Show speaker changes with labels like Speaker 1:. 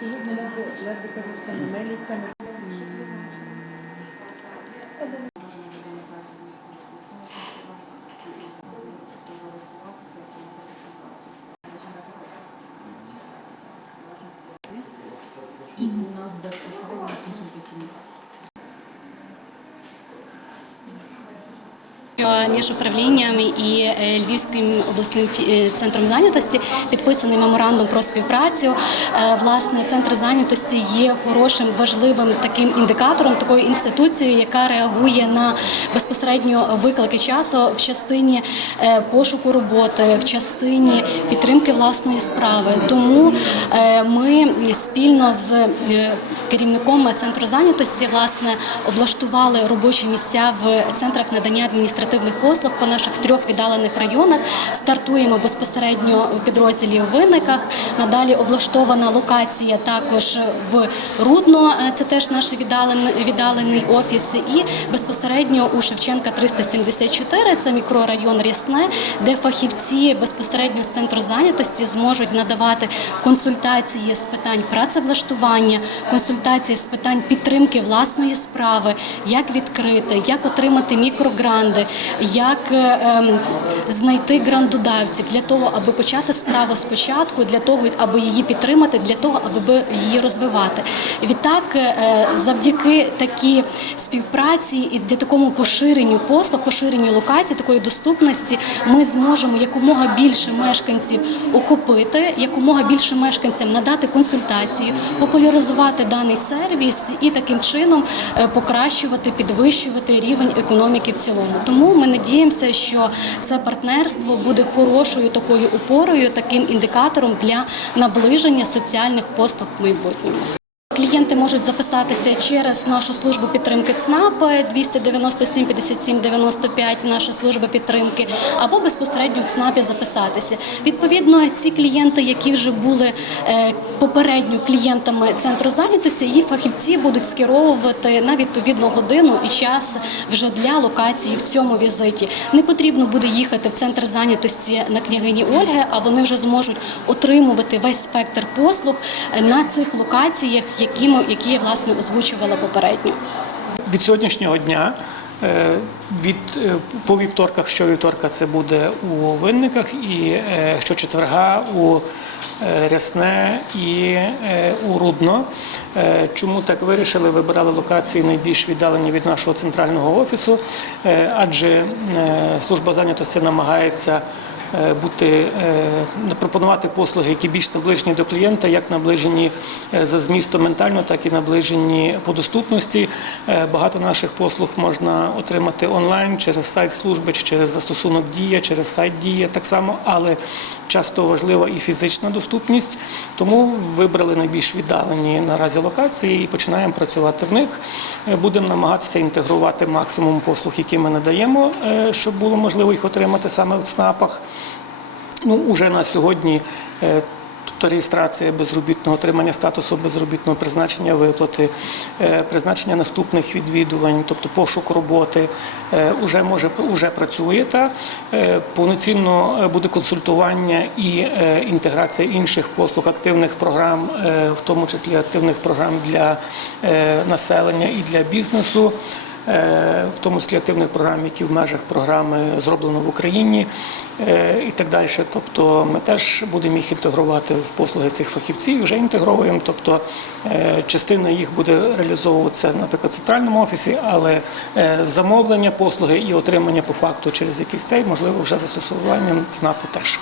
Speaker 1: Сьогодні ледве кажу, що не мелиться.
Speaker 2: І у нас безпосередньо консультаційні.
Speaker 3: Що Між управлінням і е, Львівським обласним е, центром зайнятості підписаний меморандум про співпрацю. Е, Власне, центр зайнятості є хорошим важливим таким індикатором, такою інституцією, яка реагує на безпосередньо виклики часу в частині е, пошуку роботи, в частині підтримки власної справи. Тому е, ми спільно з е, керівником центру зайнятості власне облаштували робочі місця в центрах надання адміністративних послуг по наших трьох віддалених районах. Стартуємо безпосередньо в підрозділі у винниках. Надалі облаштована локація також в Рудно. е, Це теж наш віддалений, віддалений офіс. І безпосередньо у Шевченка 374, це мікрорайон Рясне, де фахівці безпосередньо з центру зайнятості зможуть надавати консультації з питань працевлаштування, консультації з питань підтримки власної справи, як відкрити, як отримати мікрогранди, як е, ем, знайти грандодавців для того, аби почати справу спочатку, для того, аби її підтримати, для того, аби її розвивати. Відтак, е, завдяки такій співпраці і для такому поширенню послуг, поширенню локацій, такої доступності, ми зможемо якомога більше мешканців охопити, якомога більше мешканцям надати консультацію, популяризувати даний сервіс і таким чином е, покращувати, підвищувати рівень економіки в цілому. Тому ми надіємося, що це партнерство буде хорошою такою опорою, таким індикатором для наближення соціальних послуг в майбутньому. Клієнти можуть записатися через нашу службу підтримки ЦНАП 297 57 95, наша служба підтримки, або безпосередньо в ЦНАПі записатися. Відповідно, ці клієнти, які вже були е, попередньо клієнтами центру зайнятості, їх фахівці будуть скеровувати на відповідну годину і час вже для локації в цьому візиті. Не потрібно буде їхати в центр зайнятості на княгині Ольги, а вони вже зможуть отримувати весь спектр послуг е, на цих локаціях, які які я власне озвучувала попередньо.
Speaker 4: Від сьогоднішнього дня, е, від е, по вівторках, щовівторка це буде у винниках, і е, щочетверга у Рясне і у Рудно. Чому так вирішили? Вибирали локації найбільш віддалені від нашого центрального офісу, адже служба зайнятості намагається бути е, пропонувати послуги, які більш наближені до клієнта, як наближені е, за змістом ментально, так і наближені по доступності. Е, Багато наших послуг можна отримати онлайн через сайт служби, через застосунок Дія, через сайт Дія так само, але часто важлива і фізична доступність. Тому вибрали найбільш віддалені наразі локації і починаємо працювати в них. Е, Будемо намагатися інтегрувати максимум послуг, які ми надаємо, е, щоб було можливо їх отримати саме в ЦНАПах. Ну, уже на сьогодні, е, тобто реєстрація безробітного, отримання статусу безробітного, призначення виплати, е, призначення наступних відвідувань, тобто пошук роботи, е, уже може уже працює. Та повноцінно буде консультування і інтеграція інших послуг, активних програм, в тому числі активних програм для населення і для бізнесу в тому числі активних програм, які в межах програми зроблено в Україні е, і так далі. Тобто ми теж будемо їх інтегрувати в послуги цих фахівців, вже інтегровуємо. Тобто е, частина їх буде реалізовуватися, наприклад, в центральному офісі, але е, замовлення послуги і отримання по факту через якийсь цей можливо вже застосуванням ЦНАПу теж.